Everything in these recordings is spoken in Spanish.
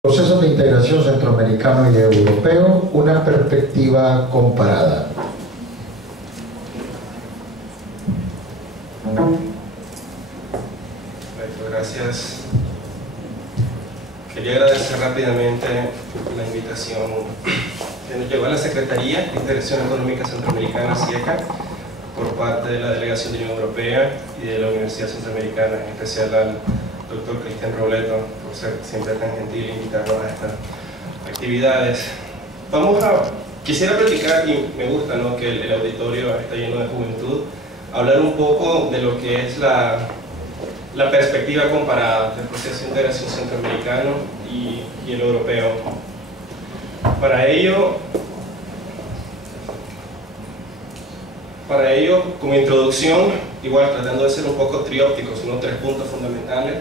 Procesos de integración centroamericano y europeo, una perspectiva comparada. Gracias. Quería agradecer rápidamente la invitación que nos llegó a la Secretaría de Integración Económica Centroamericana, SIECA, por parte de la Delegación de la Unión Europea y de la Universidad Centroamericana, en especial al doctor Cristian Robleto, por ser siempre tan gentil e invitarnos a estas actividades. Quisiera platicar, y me gusta, ¿no?, que el auditorio está lleno de juventud, hablar un poco de lo que es la perspectiva comparada del proceso de integración centroamericano y el europeo. Para ello, como introducción, igual tratando de ser un poco triópticos, ¿no?, 3 puntos fundamentales.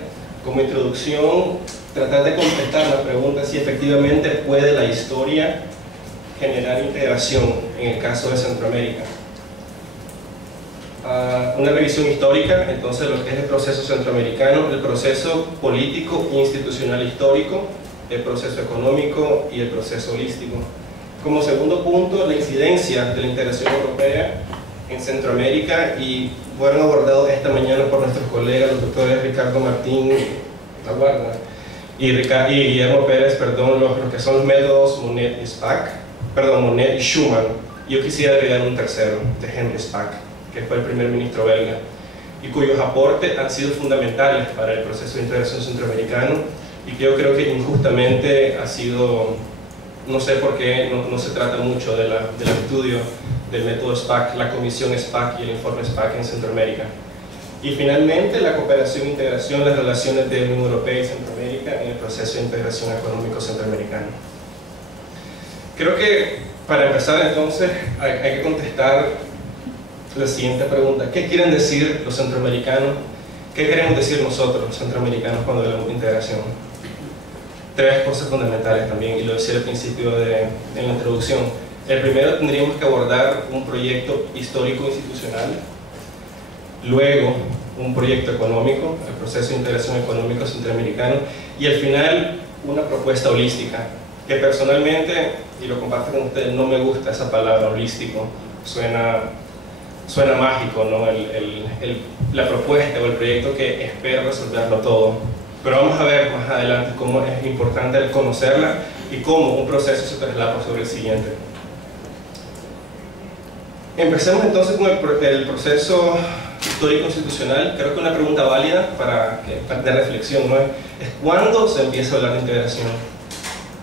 Como introducción, tratar de contestar la pregunta si efectivamente puede la historia generar integración en el caso de Centroamérica. Una revisión histórica, entonces, lo que es el proceso centroamericano, el proceso político e institucional histórico, el proceso económico y el proceso holístico. Como segundo punto, la incidencia de la integración europea en Centroamérica, y fueron abordados esta mañana por nuestros colegas, los doctores Ricardo Martín Laguarda y Guillermo Pérez, perdón, los que son los métodos Monet y Schuman. Yo quisiera agregar un tercero, de Henry Spaak, que fue el primer ministro belga, y cuyos aportes han sido fundamentales para el proceso de integración centroamericano, y que yo creo que injustamente ha sido, no sé por qué, no se trata mucho del estudio del método Spaak, la comisión Spaak y el informe Spaak en Centroamérica. Y finalmente, la cooperación e integración, las relaciones de Unión Europea y Centroamérica en el proceso de integración económico centroamericano. Creo que para empezar, entonces, hay que contestar la siguiente pregunta: ¿qué quieren decir los centroamericanos? ¿Qué queremos decir nosotros, los centroamericanos, cuando hablamos de integración? 3 cosas fundamentales también, y lo decía al principio en la introducción. El primero, tendríamos que abordar un proyecto histórico-institucional, luego un proyecto económico, el proceso de integración económico centroamericano, y al final una propuesta holística, que personalmente, y lo comparto con ustedes, no me gusta esa palabra holístico, suena mágico, ¿no?, la propuesta o el proyecto que espera resolverlo todo. Pero vamos a ver más adelante cómo es importante conocerla y cómo un proceso se traslada sobre el siguiente. Empecemos entonces con el proceso histórico-institucional. Creo que una pregunta válida de reflexión, ¿no?, es ¿cuándo se empieza a hablar de integración?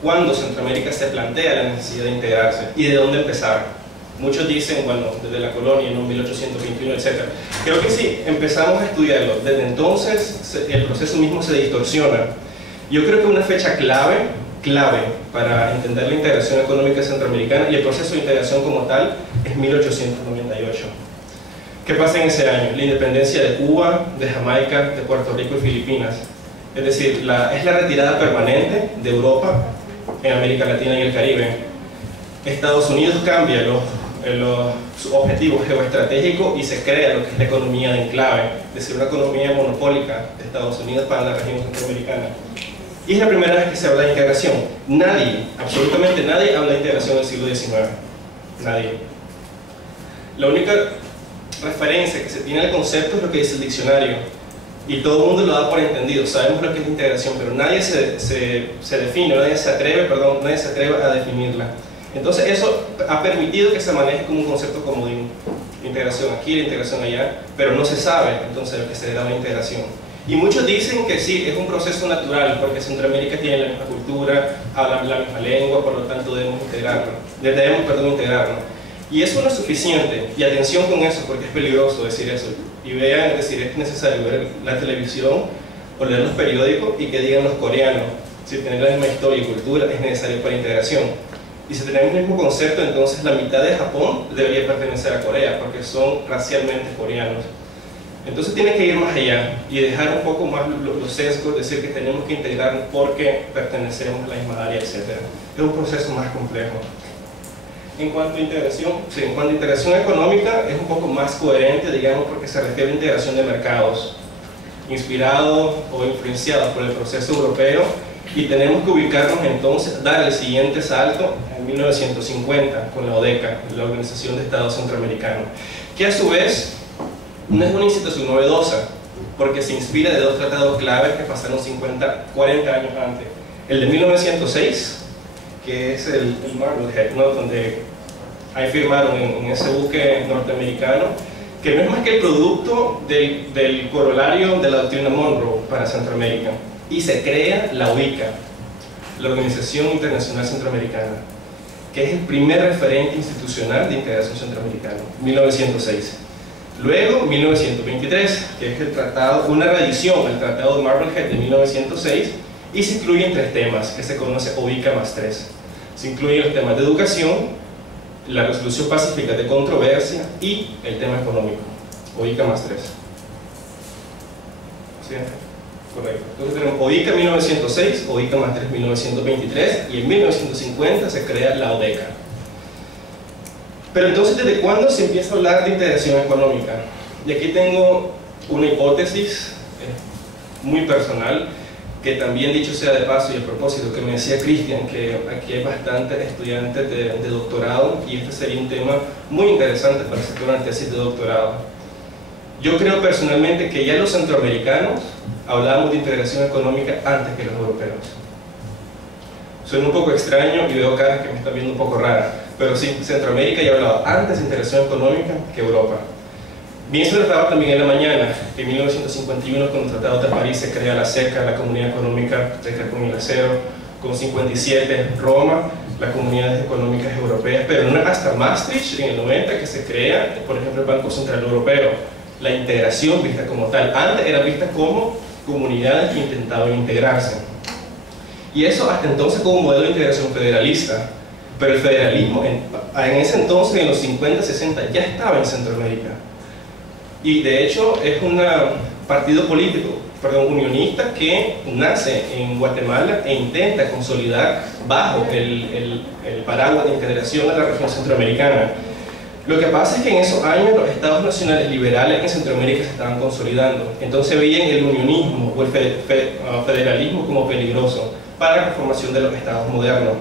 ¿Cuándo Centroamérica se plantea la necesidad de integrarse? ¿Y de dónde empezar? Muchos dicen, bueno, desde la colonia, ¿no?, 1821, etc. Creo que si empezamos a estudiarlo desde entonces, el proceso mismo se distorsiona. Yo creo que una fecha clave para entender la integración económica centroamericana y el proceso de integración como tal es 1898. ¿Qué pasa en ese año? La independencia de Cuba, de Jamaica, de Puerto Rico y Filipinas. Es decir, es la retirada permanente de Europa en América Latina y el Caribe. Estados Unidos cambia sus objetivos geoestratégicos y se crea lo que es la economía de enclave, es decir, una economía monopólica de Estados Unidos para la región centroamericana. Y es la primera vez que se habla de integración. Nadie, absolutamente nadie, habla de integración del siglo XIX. Nadie. La única referencia que se tiene al concepto es lo que dice el diccionario. Y todo el mundo lo da por entendido. Sabemos lo que es integración, pero nadie se define, nadie se atreve a definirla. Entonces eso ha permitido que se maneje como un concepto comodín. Integración aquí, integración allá, pero no se sabe entonces lo que se le da a la integración. Y muchos dicen que sí, es un proceso natural, porque Centroamérica tiene la misma cultura, hablan la misma lengua, por lo tanto debemos integrarnos. Y eso no es suficiente, y atención con eso, porque es peligroso decir eso. Y vean, es decir, es necesario ver la televisión o leer los periódicos y que digan los coreanos, si tienen la misma historia y cultura, es necesario para integración. Y si tenemos el mismo concepto, entonces la mitad de Japón debería pertenecer a Corea, porque son racialmente coreanos. Entonces tiene que ir más allá y dejar un poco más los sesgos, decir que tenemos que integrarnos porque pertenecemos a la misma área, etc. Es un proceso más complejo. En cuanto a integración económica, es un poco más coherente, digamos, porque se refiere a integración de mercados. inspirado o influenciado por el proceso europeo Y tenemos que ubicarnos entonces, dar el siguiente salto en 1950 con la ODECA, la Organización de Estados Centroamericanos, que a su vez no es una institución novedosa, porque se inspira de dos tratados claves que pasaron 40 años antes. El de 1906, que es el Marblehead, ¿no? Donde ahí firmaron en ese buque norteamericano, que no es más que el producto del corolario de la doctrina Monroe para Centroamérica. Y se crea la OICA, la Organización Internacional Centroamericana, que es el primer referente institucional de integración centroamericana, 1906. Luego, 1923, que es el tratado, una reedición al Tratado de Marblehead de 1906, y se incluyen tres temas, que se conoce OICA más 3. Se incluyen los temas de educación, la resolución pacífica de controversia y el tema económico, OICA más 3. ¿Sí? Correcto. Entonces tenemos OICA 1906, OICA más 3 1923, y en 1950 se crea la ODECA. Pero entonces, ¿desde cuándo se empieza a hablar de integración económica? Y aquí tengo una hipótesis muy personal, que también, dicho sea de paso y a propósito, que me decía Cristian, que aquí hay bastantes estudiantes de doctorado, y este sería un tema muy interesante para hacer una tesis de doctorado. Yo creo personalmente que ya los centroamericanos hablábamos de integración económica antes que los europeos. Suena un poco extraño y veo caras que me están viendo un poco raras, pero sí, Centroamérica ya hablaba antes de integración económica que Europa. Bien se trataba también en la mañana, en 1951 con el Tratado de París se crea la CECA, la Comunidad Económica del Carbón y el Acero, con 57 Roma, las Comunidades Económicas Europeas, pero no hasta Maastricht en el 90 que se crea, por ejemplo, el Banco Central Europeo, la integración vista como tal. Antes era vista como comunidades que intentaban integrarse. Y eso hasta entonces como un modelo de integración federalista. Pero el federalismo en ese entonces, en los 50, 60, ya estaba en Centroamérica. Y de hecho es un partido político, unionista, que nace en Guatemala e intenta consolidar bajo el paraguas de integración a la región centroamericana. Lo que pasa es que en esos años los estados nacionales liberales en Centroamérica se estaban consolidando. Entonces veían el unionismo o el federalismo como peligroso para la formación de los estados modernos.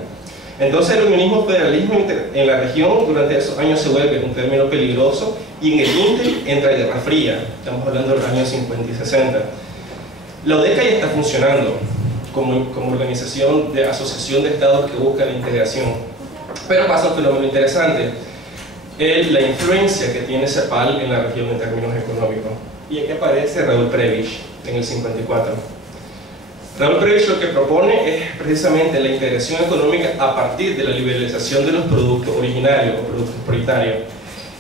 Entonces el unionismo federalismo en la región durante esos años se vuelve un término peligroso, y en el ínterin entra la Guerra Fría. Estamos hablando de los años 50 y 60. La ODECA ya está funcionando como organización de asociación de estados que busca la integración. Pero pasa un fenómeno interesante. La influencia que tiene CEPAL en la región en términos económicos. Y aquí aparece Raúl Prebisch en el 54. Raúl Prebisch lo que propone es precisamente la integración económica a partir de la liberalización de los productos originarios o productos prioritarios.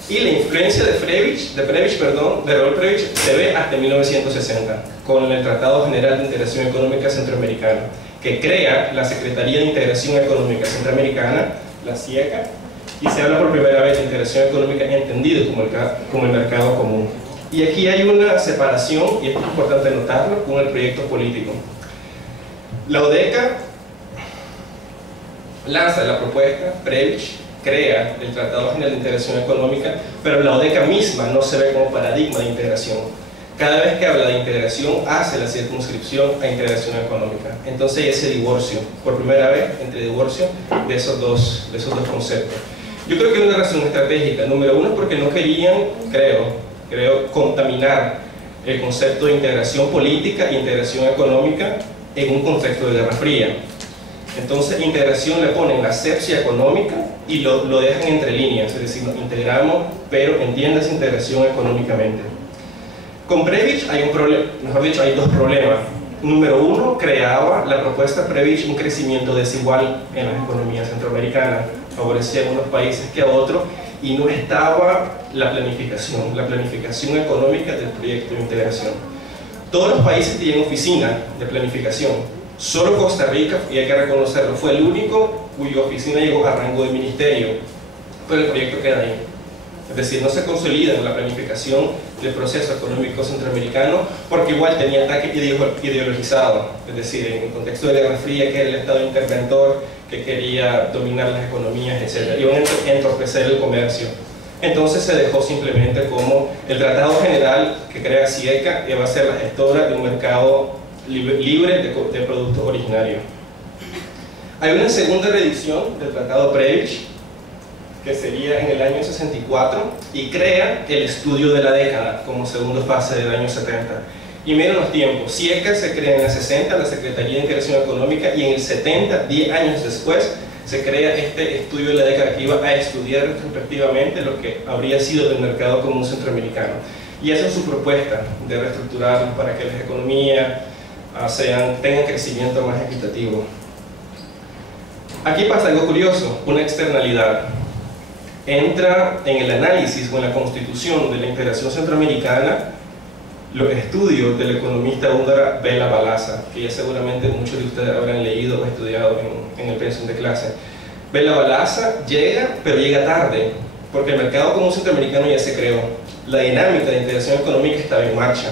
Y la influencia de Raúl Prebisch se ve hasta 1960 con el Tratado General de Integración Económica Centroamericana, que crea la Secretaría de Integración Económica Centroamericana, la CIECA, y se habla por primera vez de integración económica entendido como el mercado común. Y aquí hay una separación, y esto es importante notarlo, con el proyecto político. La ODECA lanza la propuesta, Prebisch crea el Tratado General de Integración Económica, pero la ODECA misma no se ve como paradigma de integración. Cada vez que habla de integración hace la circunscripción a integración económica. Entonces hay ese divorcio, por primera vez, entre divorcio de esos dos conceptos. Yo creo que hay una razón estratégica. Número uno es porque no querían, creo, contaminar el concepto de integración política e integración económica en un contexto de Guerra Fría. Entonces, integración le ponen la asepsia económica y lo dejan entre líneas, es decir, nos integramos, pero entiendas integración económicamente. Con Prebisch hay un problema, mejor dicho, hay dos problemas. Número uno, creaba la propuesta Prebisch un crecimiento desigual en las economías centroamericanas, favorecía a unos países que a otros, y no estaba la planificación económica del proyecto de integración. Todos los países tienen oficina de planificación. Solo Costa Rica, y hay que reconocerlo, fue el único cuya oficina llegó a rango de ministerio, pero el proyecto queda ahí. Es decir, no se consolida en la planificación del proceso económico centroamericano, porque igual tenía ataque ideologizado, es decir, en el contexto de la Guerra Fría, que era el Estado interventor, que quería dominar las economías, etc. Iban a entorpecer el comercio. Entonces se dejó simplemente como el Tratado General que crea CIECA, que va a ser la gestora de un mercado libre de productos originarios. Hay una segunda reedición del Tratado Prebisch, que sería en el año 64, y crea el estudio de la década como segunda fase del año 70. Y miren los tiempos, SIECA se crea en el 60, la Secretaría de Integración Económica, y en el 70, 10 años después, se crea este estudio de la década que iba a estudiar retrospectivamente lo que habría sido el mercado común centroamericano. Y esa es su propuesta de reestructurarlo para que las economías tengan crecimiento más equitativo. Aquí pasa algo curioso, una externalidad. Entra en el análisis o en la constitución de la integración centroamericana los estudios del economista húngaro Béla Balázs, que ya seguramente muchos de ustedes habrán leído o estudiado en el pensum de clase. Béla Balázs llega, pero llega tarde, porque el mercado común centroamericano ya se creó. La dinámica de integración económica estaba en marcha.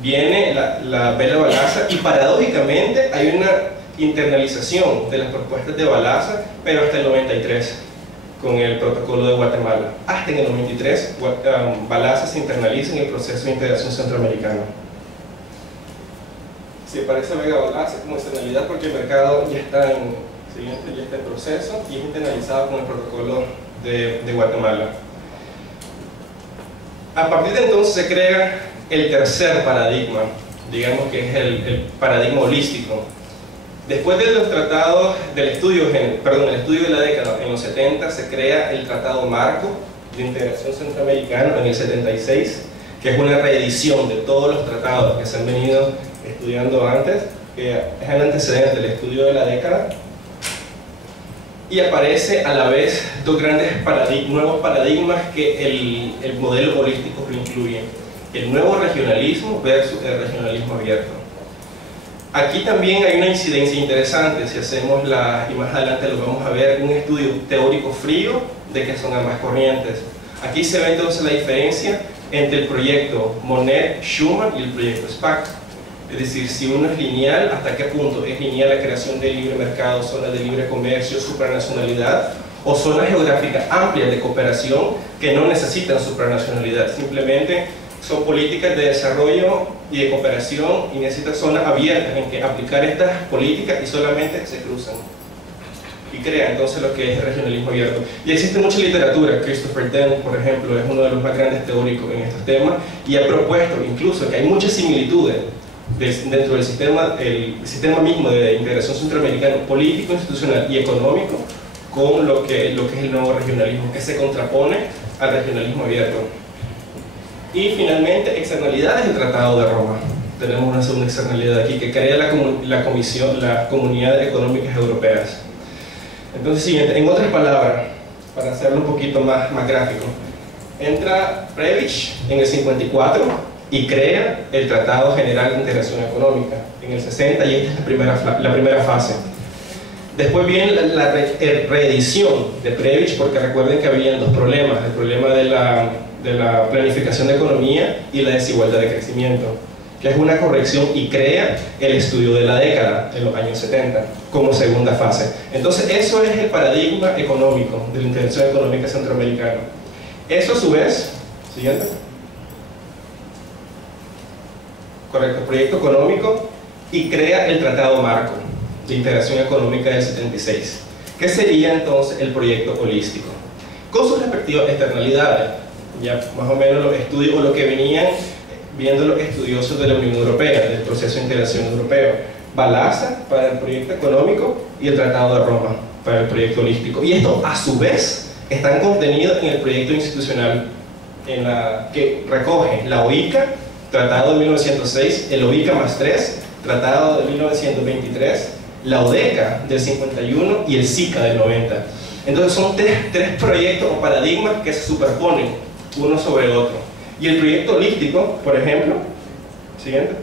Viene la Béla Balázs y paradójicamente hay una internalización de las propuestas de Balázs, pero hasta el 93. Con el protocolo de Guatemala. Hasta en el 93, Balázs se internaliza en el proceso de integración centroamericana. Se parece a Vega Balázs como externalidad porque el mercado ya está en proceso y es internalizado con el protocolo de Guatemala. A partir de entonces se crea el tercer paradigma, digamos que es el paradigma holístico. Después de los tratados del estudio de la década en los 70, se crea el Tratado Marco de Integración Centroamericana en el 76, que es una reedición de todos los tratados que se han venido estudiando antes, que es el antecedente del estudio de la década, y aparece a la vez dos grandes nuevos paradigmas que el modelo holístico lo incluye: el nuevo regionalismo versus el regionalismo abierto. Aquí también hay una incidencia interesante, si hacemos y más adelante lo vamos a ver, un estudio teórico frío de que son ambas corrientes. Aquí se ve entonces la diferencia entre el proyecto Monnet-Schuman y el proyecto SPAC. Es decir, si uno es lineal, ¿hasta qué punto es lineal la creación de libre mercado, zonas de libre comercio, supranacionalidad, o zonas geográficas amplias de cooperación que no necesitan supranacionalidad, simplemente son políticas de desarrollo y de cooperación y necesitan zonas abiertas en que aplicar estas políticas y solamente se cruzan y crea entonces lo que es el regionalismo abierto. Y existe mucha literatura. Christopher Dent, por ejemplo, es uno de los más grandes teóricos en estos temas y ha propuesto incluso que hay muchas similitudes dentro del sistema mismo de integración centroamericano, político, institucional y económico, con lo que es el nuevo regionalismo, que se contrapone al regionalismo abierto. Y finalmente, externalidades del Tratado de Roma. Tenemos una segunda externalidad aquí que crea las Comunidades Económicas Europeas. Entonces, siguiente, en otras palabras, para hacerlo un poquito más gráfico, entra Prebisch en el 54 y crea el Tratado General de Integración Económica en el 60, y esta es la primera fase. Después viene la reedición de Prebisch, porque recuerden que había dos problemas: el problema de la planificación de economía y la desigualdad de crecimiento, que es una corrección, y crea el estudio de la década en los años 70 como segunda fase. Entonces eso es el paradigma económico de la integración económica centroamericana. Eso a su vez, siguiente, correcto, proyecto económico, y crea el Tratado Marco de Integración Económica del 76, que sería entonces el proyecto holístico, con sus respectivas externalidades. Ya más o menos los estudios, o lo que venían viendo los estudiosos de la Unión Europea, del proceso de integración europeo. Balázs para el proyecto económico y el Tratado de Roma para el proyecto holístico. Y esto a su vez están contenidos en el proyecto institucional que recoge la OICA, Tratado de 1906, el OICA más 3, Tratado de 1923, la ODECA del 51 y el SICA del 90. Entonces son tres proyectos o paradigmas que se superponen uno sobre otro. Y el proyecto holístico, por ejemplo, siguiente,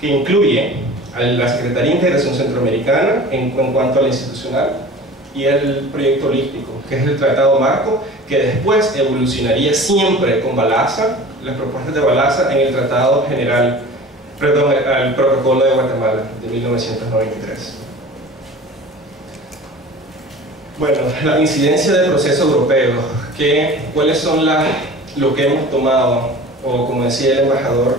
que incluye a la Secretaría de Integración Centroamericana en cuanto a la institucional, y el proyecto holístico, que es el Tratado Marco, que después evolucionaría siempre con Balázs, las propuestas de Balázs en el Tratado General, perdón, al Protocolo de Guatemala de 1993. Bueno, la incidencia del proceso europeo, ¿cuáles son lo que hemos tomado, o como decía el embajador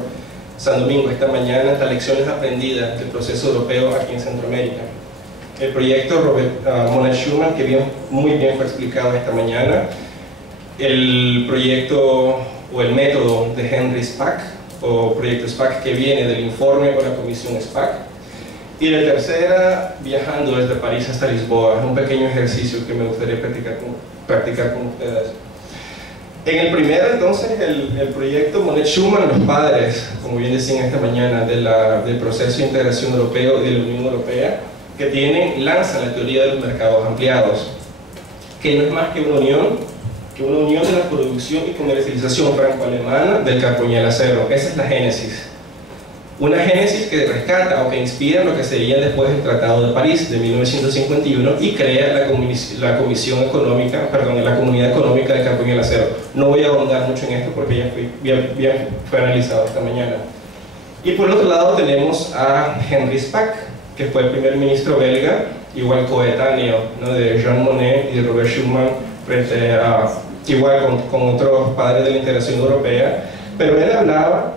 San Domingo esta mañana, las lecciones aprendidas del proceso europeo aquí en Centroamérica? el proyecto Monet-Schuman, que muy bien fue explicado esta mañana, el proyecto o el método de Henry Spack, o proyecto Spack, que viene del informe o la comisión Spack, y la tercera, viajando desde París hasta Lisboa, un pequeño ejercicio que me gustaría practicar con ustedes. En el primero, entonces, el proyecto Monet-Schuman, los padres, como bien decían esta mañana, del proceso de integración europeo y de la Unión Europea, que lanzan la teoría de los mercados ampliados, que no es más que una unión de la producción y comercialización franco-alemana del carbón y el acero. Esa es la génesis. Una génesis que rescata o que inspira lo que sería después el Tratado de París de 1951 y crea la Comisión Económica, perdón, la Comunidad Económica del Carbón y el Acero. No voy a ahondar mucho en esto porque ya fue analizado esta mañana. Y por otro lado tenemos a Henry Spack, que fue el primer ministro belga, igual coetáneo, ¿no?, de Jean Monnet y de Robert Schuman, frente a, igual con otros padres de la integración europea, pero él hablaba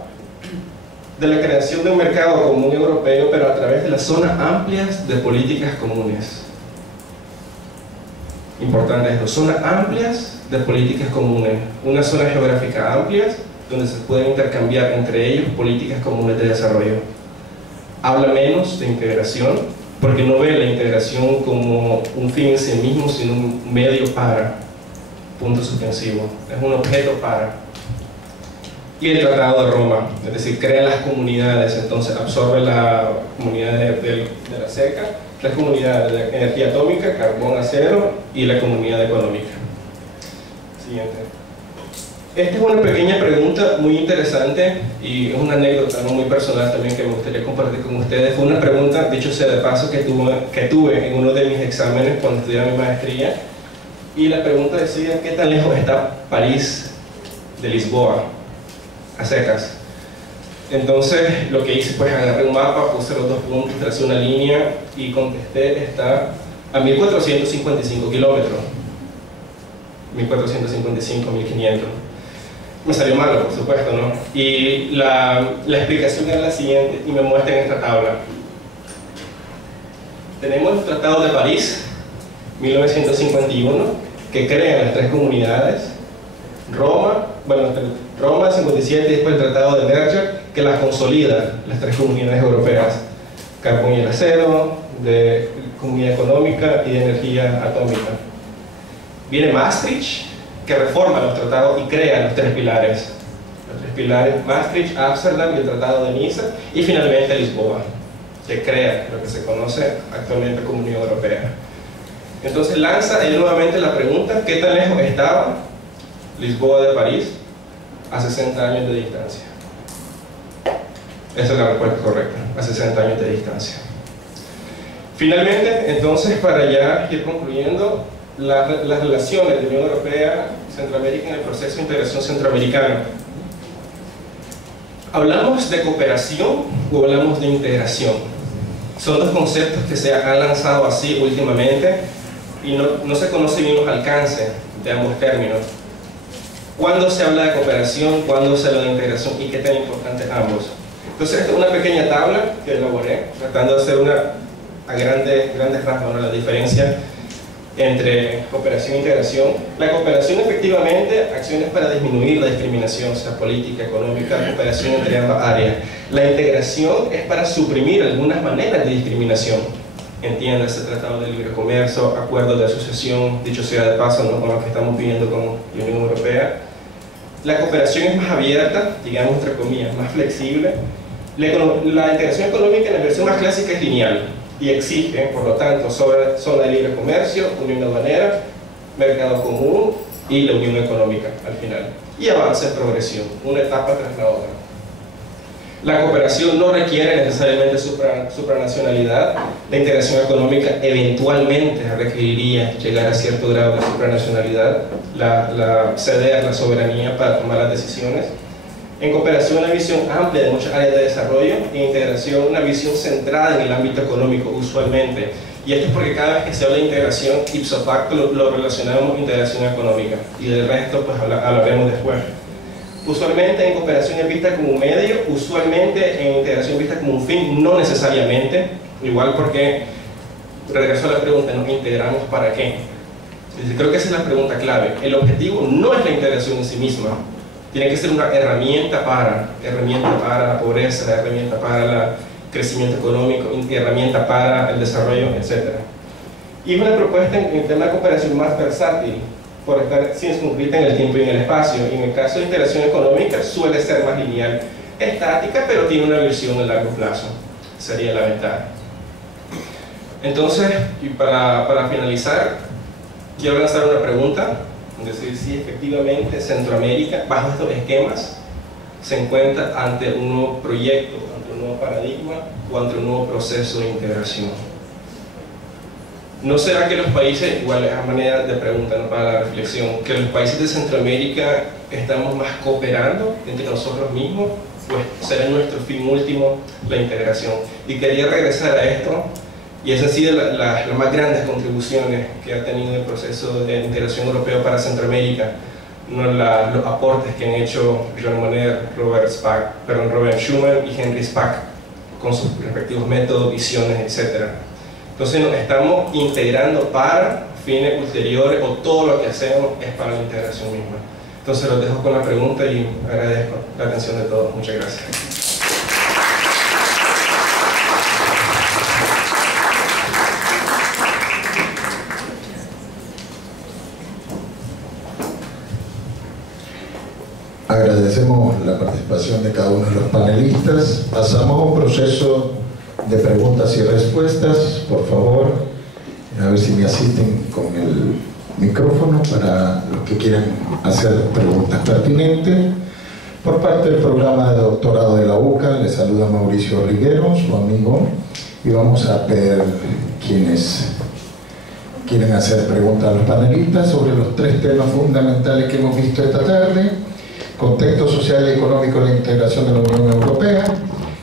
de la creación de un mercado común europeo, pero a través de las zonas amplias de políticas comunes. Importante esto, zonas amplias de políticas comunes, una zona geográfica amplia donde se pueden intercambiar entre ellos políticas comunes de desarrollo. Habla menos de integración, porque no ve la integración como un fin en sí mismo, sino un medio para, punto suspensivo, es un objeto para. Y el Tratado de Roma, es decir, crea las comunidades, entonces absorbe la comunidad de la CECA, las comunidades de energía atómica, carbón, acero y la comunidad económica. Siguiente. Esta es una pequeña pregunta muy interesante y es una anécdota muy personal también que me gustaría compartir con ustedes. Fue una pregunta, dicho sea de paso, que tuve en uno de mis exámenes cuando estudiaba mi maestría, y la pregunta decía: ¿qué tan lejos está París de Lisboa? A secas. Entonces lo que hice, pues agarré un mapa, puse los dos puntos, tracé una línea y contesté: está a 1455 kilómetros, 1455, 1500. Me salió malo, por supuesto, ¿no? Y la explicación era la siguiente, y me muestra en esta tabla. Tenemos el Tratado de París, 1951, que crea las tres comunidades. Roma, Roma 57, y después el Tratado de Merger, que las consolida, las tres comunidades europeas: carbón y el acero, de comunidad económica y de energía atómica. Viene Maastricht, que reforma los tratados y crea los tres pilares. Los tres pilares: Maastricht, Ámsterdam y el Tratado de Niza, y finalmente Lisboa, que crea lo que se conoce actualmente como Unión Europea. Entonces lanza él nuevamente la pregunta: ¿qué tan lejos estaba Lisboa de París a 60 años de distancia? Esa es la respuesta correcta, a 60 años de distancia. Finalmente, entonces, para ya ir concluyendo, las relaciones de Unión Europea y Centroamérica en el proceso de integración centroamericana. ¿Hablamos de cooperación o hablamos de integración? Son dos conceptos que se han lanzado así últimamente y no se conocen bien los alcances de ambos términos. ¿Cuándo se habla de cooperación? ¿Cuándo se habla de integración? ¿Y qué tan importantes ambos? Entonces, esta es una pequeña tabla que elaboré, tratando de hacer a grandes rasgos, ¿no?, la diferencia entre cooperación e integración. La cooperación, efectivamente, acciones para disminuir la discriminación, sea política, económica, cooperación entre ambas áreas. La integración es para suprimir algunas maneras de discriminación. Entiéndase, tratado de libre comercio, acuerdos de asociación, dicho sea de paso, ¿no?, con lo que estamos pidiendo con la Unión Europea. La cooperación es más abierta, digamos entre comillas, más flexible. La integración económica en la versión más clásica es lineal y exige, por lo tanto, zona de libre comercio, unión aduanera, mercado común y la unión económica al final. Y avanza en progresión, una etapa tras la otra. La cooperación no requiere necesariamente supranacionalidad. La integración económica eventualmente requeriría llegar a cierto grado de supranacionalidad, ceder la soberanía para tomar las decisiones. En cooperación, una visión amplia de muchas áreas de desarrollo, y en integración, una visión centrada en el ámbito económico, usualmente. Y esto es porque cada vez que se habla de integración, ipso facto lo relacionamos con integración económica, y del resto pues hablaremos después. Usualmente en cooperación es vista como un medio, usualmente en integración es vista como un fin, no necesariamente, igual porque regreso a la pregunta, ¿nos integramos para qué? Creo que esa es la pregunta clave. El objetivo no es la integración en sí misma, tiene que ser una herramienta para la pobreza, herramienta para el crecimiento económico, herramienta para el desarrollo, etc. Y una propuesta en el tema de cooperación más versátil, por estar circunscrita en el tiempo y en el espacio. Y en el caso de integración económica suele ser más lineal, estática, pero tiene una visión a largo plazo. Sería la ventaja. Entonces, y para finalizar, quiero lanzar una pregunta, es decir, si efectivamente Centroamérica, bajo estos esquemas, se encuentra ante un nuevo proyecto, ante un nuevo paradigma o ante un nuevo proceso de integración. ¿No será que los países, igual es manera de pregunta, ¿no?, para la reflexión, que los países de Centroamérica estamos más cooperando entre nosotros mismos? Pues será nuestro fin último la integración. Y quería regresar a esto, y es así de las más grandes contribuciones que ha tenido el proceso de integración europeo para Centroamérica, ¿no?, los aportes que han hecho Jean Monnet, Robert Schuman y Henry Spack con sus respectivos métodos, visiones, etc. Entonces nos estamos integrando para fines ulteriores, o todo lo que hacemos es para la integración misma. Entonces los dejo con la pregunta y agradezco la atención de todos. Muchas gracias. Agradecemos la participación de cada uno de los panelistas. Pasamos a un proceso de preguntas y respuestas. Por favor, a ver si me asisten con el micrófono para los que quieran hacer preguntas pertinentes. Por parte del programa de doctorado de la UCA, les saluda Mauricio Riguero, su amigo, y vamos a ver quienes quieren hacer preguntas a los panelistas sobre los tres temas fundamentales que hemos visto esta tarde: contexto social y económico de la integración de la Unión Europea,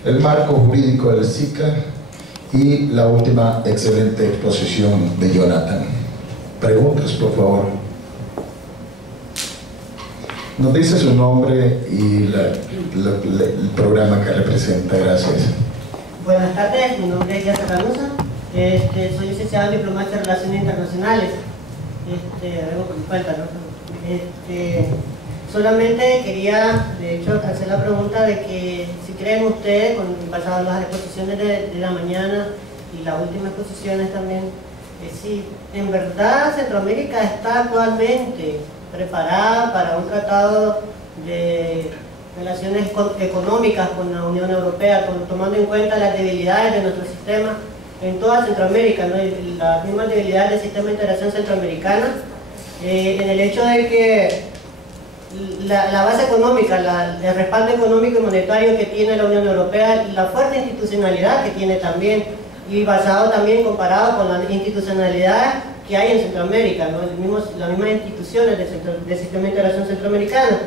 el marco jurídico del SICA y la última excelente exposición de Jonathan. Preguntas, por favor. Nos dice su nombre y el programa que representa. Gracias. Buenas tardes, mi nombre es Yasa Canusa. Soy licenciado en Diplomacia y Relaciones Internacionales. Vengo por mi falta, ¿no? Solamente quería, de hecho, hacer la pregunta de que si creen ustedes, con pasadas las exposiciones de la mañana y las últimas exposiciones también, si en verdad Centroamérica está actualmente preparada para un tratado de relaciones económicas con la Unión Europea, tomando en cuenta las debilidades de nuestro sistema en toda Centroamérica, ¿no? Las mismas debilidades del sistema de integración centroamericana, en el hecho de que la base económica, el respaldo económico y monetario que tiene la Unión Europea, la fuerte institucionalidad que tiene también, y basado también comparado con la institucionalidad que hay en Centroamérica, ¿no? Las mismas instituciones del sistema de integración centroamericano.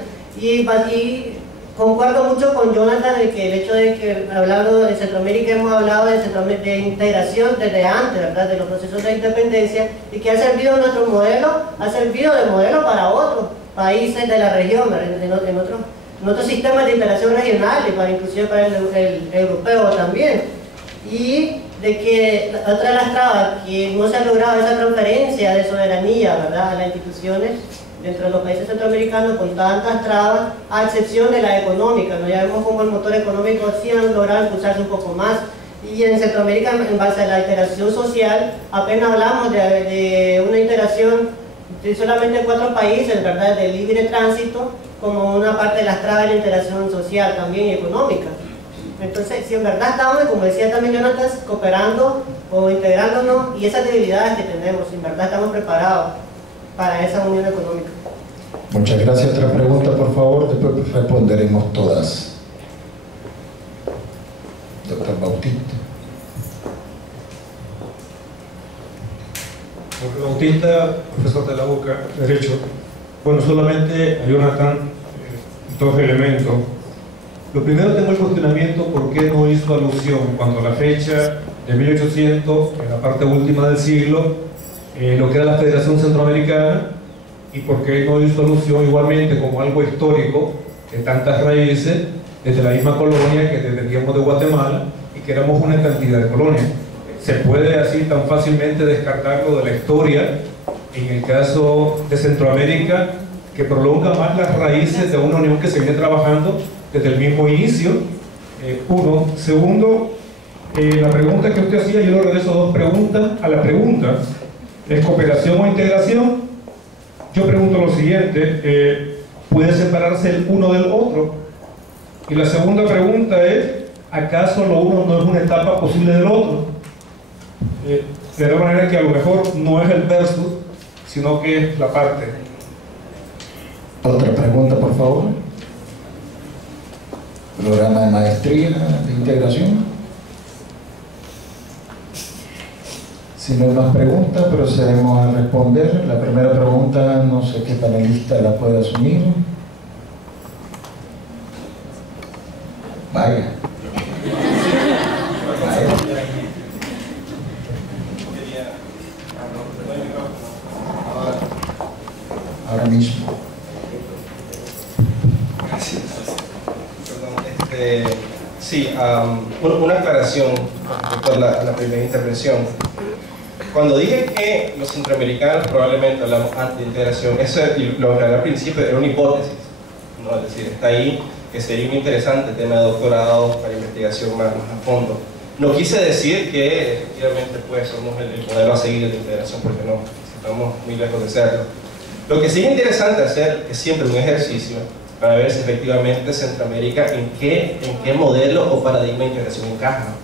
Y concuerdo mucho con Jonathan en que el hecho de que, hablando de Centroamérica, hemos hablado de integración desde antes, ¿verdad?, de los procesos de independencia, y que ha servido nuestro modelo, ha servido de modelo para otros países de la región, en otros sistemas de integración regional, y inclusive para el europeo también. Y de que otra de las trabas, que no se ha logrado esa transferencia de soberanía, ¿verdad?, a las instituciones dentro de los países centroamericanos, con tantas trabas, a excepción de la económica, ¿no? Ya vemos como el motor económico sí han logrado impulsarse un poco más, y en Centroamérica, en base a la integración social, apenas hablamos de una integración de solamente 4 países, ¿verdad?, de libre tránsito, como una parte de las trabas de la integración social también y económica. Entonces, si en verdad estamos, como decía también Jonathan, cooperando o integrándonos, y esas debilidades que tenemos, si en verdad estamos preparados para esa unión económica. Muchas gracias. Otra pregunta, por favor, después responderemos todas. Doctor Bautista. Doctor Bautista, profesor de la UCA, Derecho. Bueno, solamente a Jonathan, 2 elementos. Lo primero, tengo el cuestionamiento por qué no hizo alusión cuando la fecha de 1800, en la parte última del siglo, lo que era la Federación Centroamericana, y por qué no hizo alusión igualmente como algo histórico de tantas raíces desde la misma colonia que dependíamos de Guatemala y que éramos una cantidad de colonias. se puede así tan fácilmente descartarlo de la historia. En el caso de Centroamérica, que prolonga más las raíces de una unión que se viene trabajando desde el mismo inicio. Uno. Segundo, la pregunta que usted hacía, yo le regreso dos preguntas a la pregunta: ¿es cooperación o integración? Yo pregunto lo siguiente: ¿puede separarse el uno del otro? Y la segunda pregunta es: ¿acaso lo uno no es una etapa posible del otro? De tal manera que a lo mejor no es el versus, sino que es la parte. Otra pregunta, por favor. Programa de maestría de integración. Si no hay más preguntas, procedemos a responder. La primera pregunta, no sé qué panelista la puede asumir. Vaya. Ahora mismo. Gracias. Perdón, sí, una aclaración respecto a la primera intervención. Cuando dije que los centroamericanos probablemente hablamos anti-integración, eso lo aclaré al principio, era una hipótesis, ¿no? Es decir, está ahí que sería muy interesante el tema de doctorado para investigación más a fondo. No quise decir que efectivamente pues somos el modelo a seguir de integración, porque no, estamos muy lejos de serlo. Lo que sí es interesante hacer es siempre un ejercicio para ver si efectivamente Centroamérica en qué modelo o paradigma de integración encaja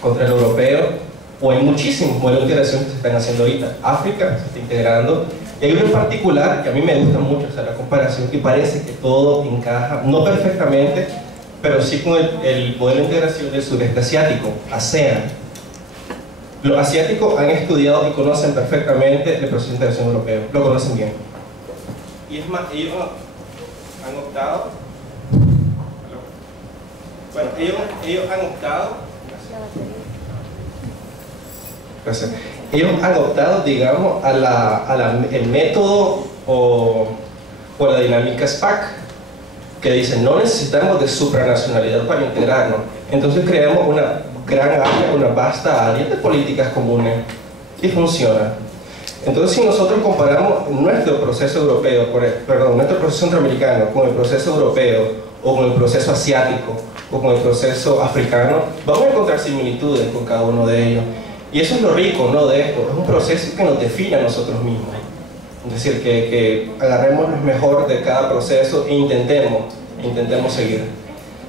contra el europeo, o hay muchísimos modelos de integración que se están haciendo ahorita. África se está integrando, y hay uno en particular que a mí me gusta mucho hacer la comparación, que parece que todo encaja, no perfectamente, pero sí con el modelo de integración del sureste asiático, ASEAN. Los asiáticos han estudiado y conocen perfectamente el proceso de integración europeo, lo conocen bien. Y es más, ellos han optado, bueno, ellos han optado, ellos han optado, digamos, el método o la dinámica SPAC, que dicen no necesitamos de supranacionalidad para integrarnos, entonces creamos una gran área, una vasta área de políticas comunes y funciona. Entonces, si nosotros comparamos nuestro proceso europeo, nuestro proceso centroamericano con el proceso europeo, o con el proceso asiático, o con el proceso africano, vamos a encontrar similitudes con cada uno de ellos. Y eso es lo rico, ¿no?, de esto. Es un proceso que nos define a nosotros mismos. Es decir, que agarremos lo mejor de cada proceso e intentemos seguir.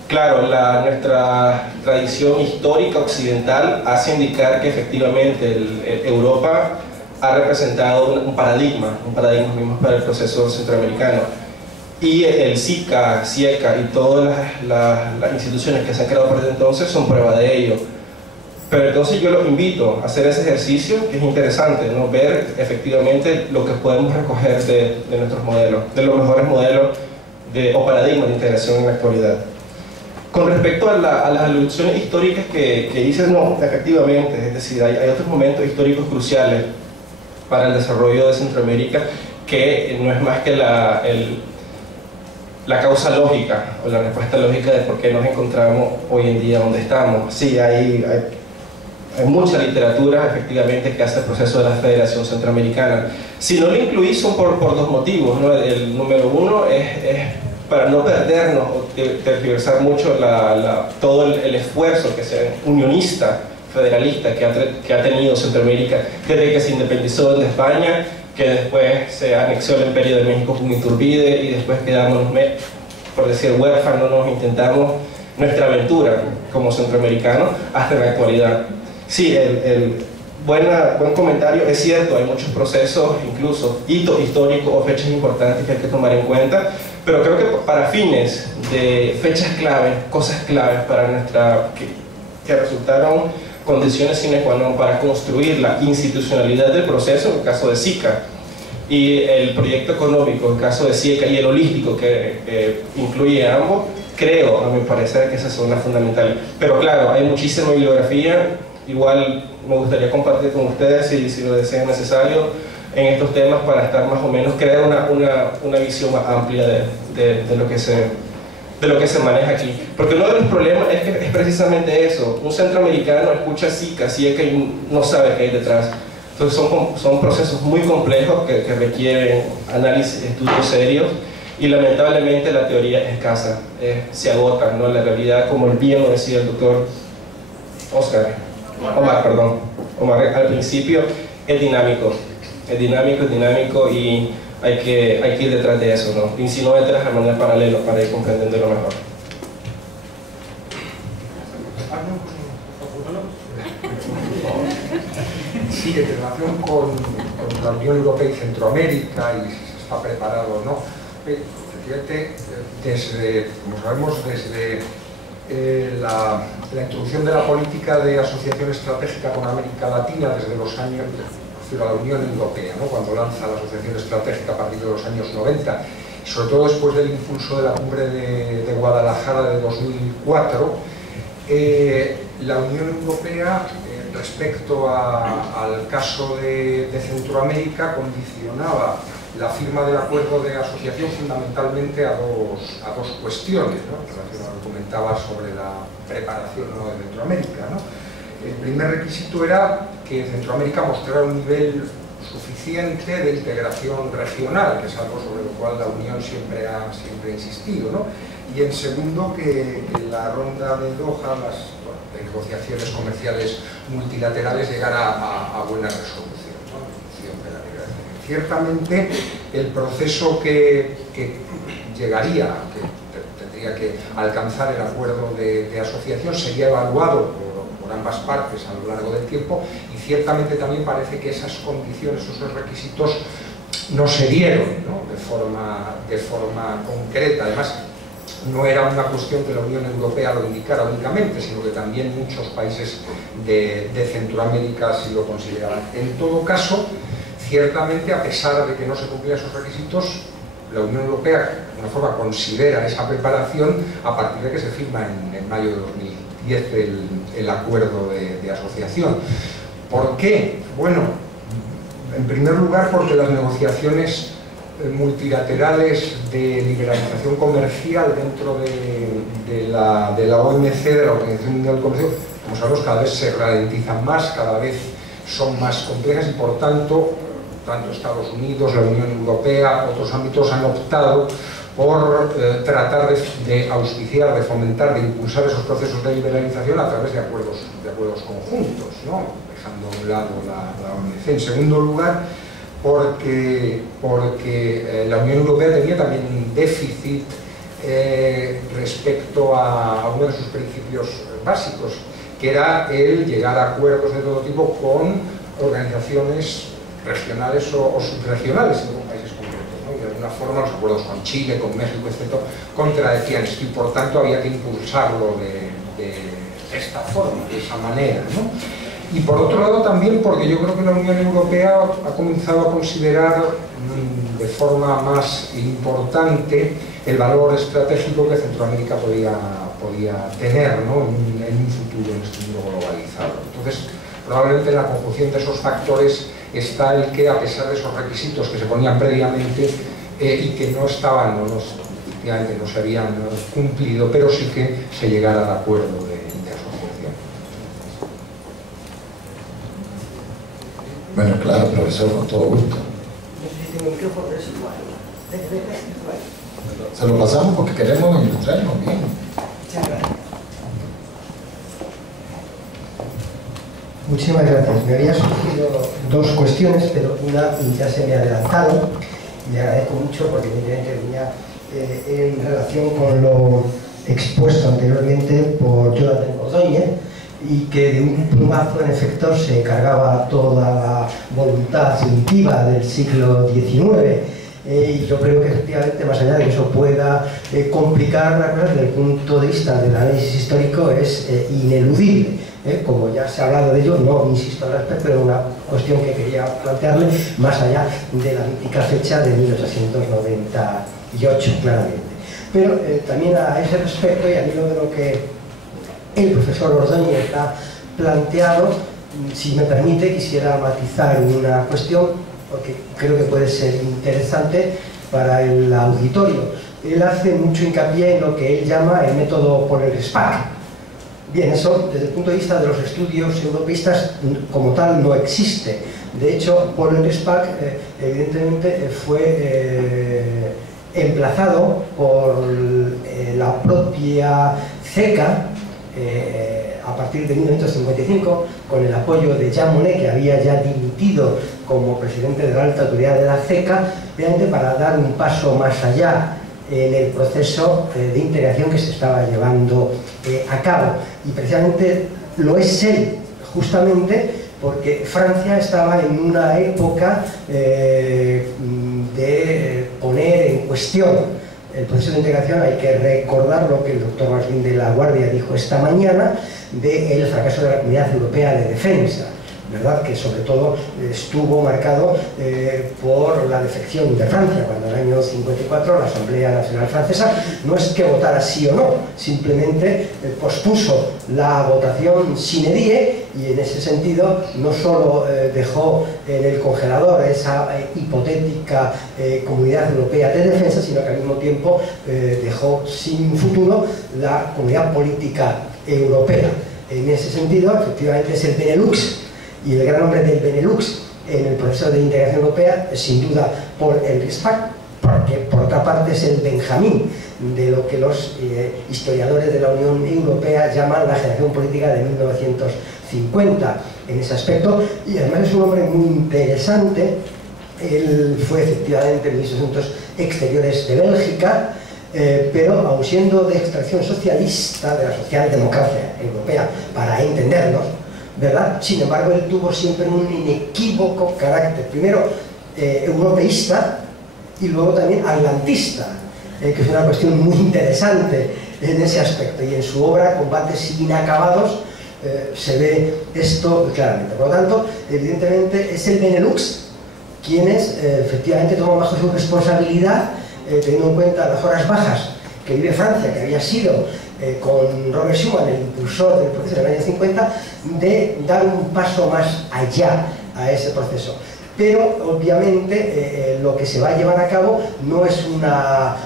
Claro, nuestra tradición histórica occidental hace indicar que efectivamente Europa ha representado un paradigma mismo para el proceso centroamericano. Y el SICA, CIECA y todas las instituciones que se han creado desde entonces son prueba de ello. Pero entonces yo los invito a hacer ese ejercicio, que es interesante, ¿no?, ver efectivamente lo que podemos recoger de nuestros modelos, de los mejores modelos o paradigmas de integración en la actualidad. Con respecto a las alusiones históricas que dices, no, efectivamente, es decir, hay otros momentos históricos cruciales para el desarrollo de Centroamérica que no es más que la causa lógica o la respuesta lógica de por qué nos encontramos hoy en día donde estamos. Sí, hay mucha literatura efectivamente que hace el proceso de la Federación Centroamericana. Si no lo incluí son por dos motivos, ¿no? El número uno es para no perdernos o tergiversar mucho todo el esfuerzo que sea unionista, federalista que ha tenido Centroamérica desde que se independizó de España, que después se anexó el Imperio de México con Iturbide y después quedamos, por decir, huérfanos, nos intentamos nuestra aventura como centroamericanos hasta la actualidad. Sí, buen comentario, es cierto, hay muchos procesos, incluso hitos históricos o fechas importantes que hay que tomar en cuenta, pero creo que para fines de fechas claves, cosas claves para que resultaron condiciones sine qua non para construir la institucionalidad del proceso, en el caso de SICA, y el proyecto económico, en el caso de CIECA, y el holístico que incluye a ambos, creo, a mi parecer, que esas son las fundamentales. Pero claro, hay muchísima bibliografía, igual me gustaría compartir con ustedes, si lo desean necesario, en estos temas para estar más o menos, crear una visión más amplia de lo que se de lo que se maneja aquí. Porque uno de los problemas es que es precisamente eso, un centroamericano escucha SICA, SIECA y no sabe qué hay detrás. Entonces son procesos muy complejos que requieren análisis, estudios serios, y lamentablemente la teoría es escasa, se agota, ¿no? La realidad, como bien lo decía el doctor Omar al principio, es dinámico, y hay que ir detrás de eso, ¿no? Y si no, detrás de manera paralela para ir comprendiéndolo mejor. Sí, en relación con la Unión Europea y Centroamérica y si se está preparado o no, efectivamente, como sabemos, desde la introducción de la política de asociación estratégica con América Latina desde los años, a la Unión Europea, ¿no? Cuando lanza la asociación estratégica a partir de los años 90, y sobre todo después del impulso de la cumbre de Guadalajara de 2004, la Unión Europea, respecto al caso de Centroamérica, condicionaba la firma del acuerdo de asociación fundamentalmente a dos cuestiones, ¿no? En relación a lo que comentaba sobre la preparación, ¿no?, de Centroamérica, ¿no? El primer requisito era que Centroamérica mostrara un nivel suficiente de integración regional, que es algo sobre lo cual la Unión siempre ha insistido, ¿no? Y en segundo, que la ronda de Doha, las negociaciones comerciales multilaterales, llegara a buena resolución, ¿no? Ciertamente, el proceso que llegaría, que tendría que alcanzar el acuerdo de asociación, sería evaluado por ambas partes a lo largo del tiempo, y ciertamente también parece que esas condiciones, esos requisitos no se dieron, ¿no?, de forma concreta. Además, no era una cuestión que la Unión Europea lo indicara únicamente, sino que también muchos países de Centroamérica así lo consideraban. En todo caso, ciertamente, a pesar de que no se cumplían esos requisitos, la Unión Europea de alguna forma considera esa preparación a partir de que se firma en mayo de 2010 el acuerdo de asociación. ¿Por qué? Bueno, en primer lugar porque las negociaciones multilaterales de liberalización comercial dentro de la OMC, de la Organización Mundial del Comercio, como sabemos, cada vez se ralentizan más, cada vez son más complejas, y por tanto Estados Unidos, la Unión Europea, otros ámbitos han optado por tratar de auspiciar, de fomentar, de impulsar esos procesos de liberalización a través de acuerdos conjuntos, ¿no?, dejando a un lado la OMC. En segundo lugar, porque la Unión Europea tenía también un déficit respecto a uno de sus principios básicos, que era el llegar a acuerdos de todo tipo con organizaciones regionales o subregionales, con países concretos, ¿no? Y de alguna forma los acuerdos con Chile, con México, etc., contradecían esto, y por tanto había que impulsarlo de esta forma, de esa manera, ¿no? Y por otro lado también porque yo creo que la Unión Europea ha comenzado a considerar de forma más importante el valor estratégico que Centroamérica podía tener, ¿no?, en un futuro, en este mundo globalizado. Entonces, probablemente en la conjunción de esos factores está el que, a pesar de esos requisitos que se ponían previamente y que no estaban, efectivamente no se habían cumplido, pero sí que se llegara al acuerdo de asociación. Bueno, claro, profesor, con todo gusto. Se lo pasamos porque queremos ilustrarnos bien. Muchísimas gracias. Me había surgido dos cuestiones, pero una ya se me ha adelantado. Le agradezco mucho porque evidentemente venía en relación con lo expuesto anteriormente por Jonathan Ordóñez, y que de un plumazo en efecto se cargaba toda la voluntad intuitiva del siglo XIX. Y yo creo que efectivamente, más allá de que eso pueda complicar la cosa, desde el punto de vista del análisis histórico es ineludible. Como ya se ha hablado de ello, no insisto al respecto, pero una cuestión que quería plantearle más allá de la mítica fecha de 1898, claramente. Pero también a ese respecto, y al hilo de lo que el profesor Ordóñez ha planteado, si me permite, quisiera matizar una cuestión, porque creo que puede ser interesante para el auditorio. él hace mucho hincapié en lo que él llama el método por el SPAC. Bien, eso desde el punto de vista de los estudios europeístas como tal no existe. De hecho, Paul el SPAC evidentemente fue emplazado por la propia CECA a partir de 1955, con el apoyo de Jean Monnet, que había ya dimitido como presidente de la alta autoridad de la CECA, realmente para dar un paso más allá en el proceso de integración que se estaba llevando a cabo. Y precisamente lo es él, justamente porque Francia estaba en una época de poner en cuestión el proceso de integración. Hay que recordar lo que el doctor Martín de la Guardia dijo esta mañana del fracaso de la Comunidad Europea de Defensa, ¿verdad? Que sobre todo estuvo marcado por la defección de Francia, cuando en el año 54 la Asamblea Nacional Francesa no es que votara sí o no, simplemente pospuso la votación sine die, y en ese sentido no solo dejó en el congelador esa hipotética Comunidad Europea de Defensa, sino que al mismo tiempo dejó sin futuro la comunidad política europea. En ese sentido, efectivamente, es el Benelux, y el gran nombre del Benelux en el proceso de integración europea es sin duda Paul Henri Spaak, porque por otra parte es el Benjamín de lo que los historiadores de la Unión Europea llaman la generación política de 1950 en ese aspecto. Y además es un hombre muy interesante. Él fue efectivamente ministro de Asuntos Exteriores de Bélgica, pero aun siendo de extracción socialista, de la socialdemocracia europea, para entendernos, ¿verdad? Sin embargo, él tuvo siempre un inequívoco carácter, primero europeísta y luego también atlantista, que es una cuestión muy interesante en ese aspecto, y en su obra Combates Inacabados se ve esto claramente. Por lo tanto, evidentemente es el Benelux quienes efectivamente toman bajo su responsabilidad, teniendo en cuenta las horas bajas que vive Francia, que había sido con Robert Schuman, el impulsor del proceso del año 50, de dar un paso más allá a ese proceso. Pero obviamente lo que se va a llevar a cabo no es una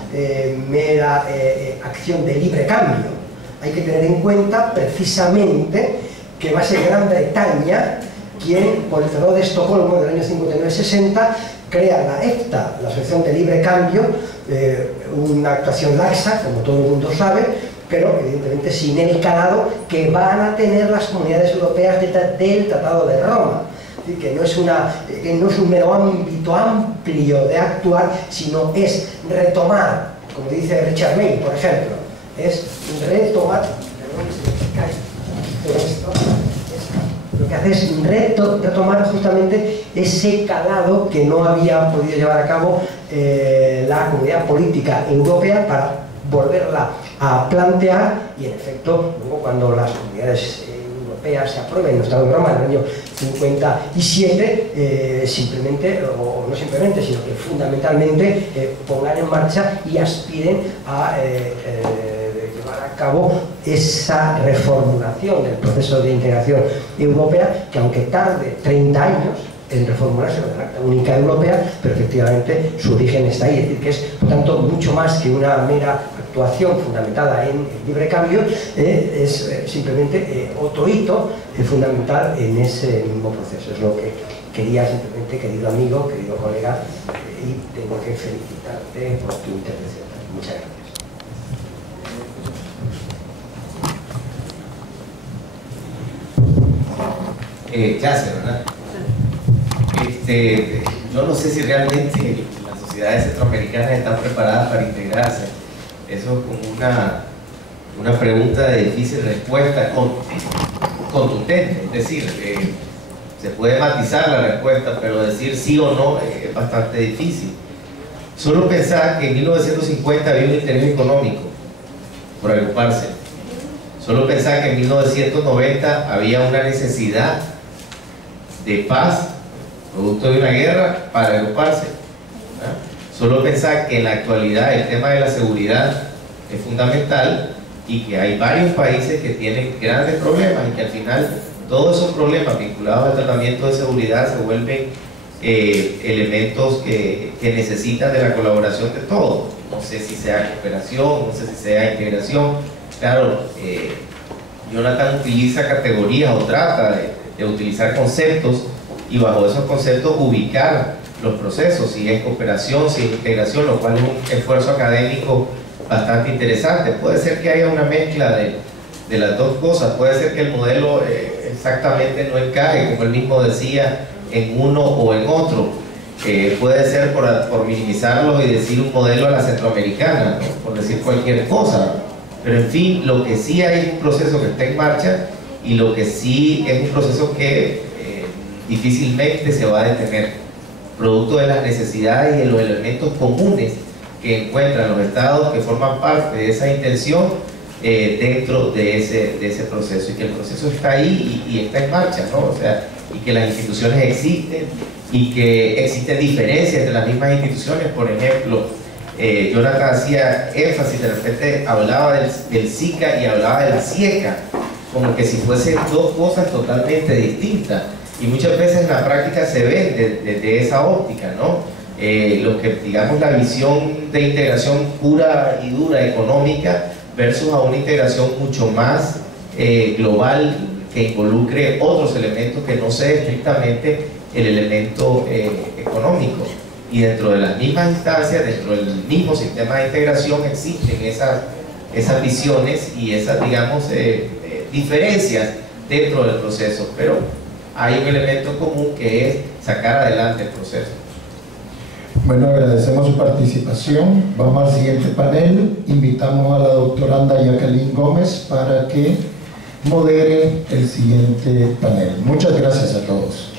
mera acción de libre cambio. Hay que tener en cuenta precisamente que va a ser Gran Bretaña quien, por el Tratado de Estocolmo del año 59-60, crea la EFTA, la Asociación de Libre Cambio, una actuación laxa, como todo el mundo sabe, pero evidentemente sin el calado que van a tener las comunidades europeas del Tratado de Roma. Es decir, que no es un mero ámbito amplio de actuar, sino es retomar, como dice Richard May, por ejemplo, es retomar, lo que hace es retomar justamente ese calado que no había podido llevar a cabo la comunidad política europea, para volverla a plantear. Y en efecto, luego cuando las comunidades europeas se aprueben en el Estado de Roma en el año 57, simplemente, o no simplemente, sino que fundamentalmente pongan en marcha y aspiren a llevar a cabo esa reformulación del proceso de integración europea, que aunque tarde 30 años en reformularse la Acta Única Europea, pero efectivamente su origen está ahí. Es decir, que es, por tanto, mucho más que una mera actuación fundamentada en el libre cambio, es simplemente otro hito fundamental en ese mismo proceso. Es lo que quería simplemente, querido amigo, querido colega, y tengo que felicitarte por tu intervención. Muchas gracias. Clase, ¿verdad? Yo no sé si realmente las sociedades centroamericanas están preparadas para integrarse. Eso es como una pregunta de difícil respuesta contundente. Es decir, se puede matizar la respuesta, pero decir sí o no es bastante difícil. Solo pensar que en 1950 había un interés económico por agruparse. Solo pensar que en 1990 había una necesidad de paz, producto de una guerra, para agruparse. Solo pensar que en la actualidad el tema de la seguridad es fundamental y que hay varios países que tienen grandes problemas y que al final todos esos problemas vinculados al tratamiento de seguridad se vuelven elementos que necesitan de la colaboración de todos. no sé si sea cooperación, no sé si sea integración. Claro, Jonathan utiliza categorías o trata de utilizar conceptos y bajo esos conceptos ubicar los procesos, si es cooperación, si es integración, lo cual es un esfuerzo académico bastante interesante. Puede ser que haya una mezcla de las dos cosas, puede ser que el modelo exactamente no encaje, como él mismo decía, en uno o en otro. Puede ser por minimizarlo y decir un modelo a la centroamericana, ¿no? Por decir cualquier cosa. Pero en fin, lo que sí hay es un proceso que está en marcha y lo que sí es un proceso que difícilmente se va a detener, producto de las necesidades y de los elementos comunes que encuentran los estados que forman parte de esa intención dentro de ese proceso, y que el proceso está ahí y está en marcha, ¿no? O sea, y que las instituciones existen y que existen diferencias entre las mismas instituciones. Por ejemplo, Jonathan hacía énfasis, de repente hablaba del SICA y hablaba de la SIECA, como que si fuesen dos cosas totalmente distintas, y muchas veces en la práctica se ven desde esa óptica, ¿no? Lo que, digamos, la visión de integración pura y dura económica versus a una integración mucho más global, que involucre otros elementos que no sea estrictamente el elemento económico. Y dentro de las mismas instancias, dentro del mismo sistema de integración, existen esas visiones y esas, digamos, diferencias dentro del proceso, pero hay un elemento común que es sacar adelante el proceso. Bueno, agradecemos su participación. Vamos al siguiente panel. Invitamos a la doctoranda Jacqueline Gómez para que modere el siguiente panel. Muchas gracias a todos.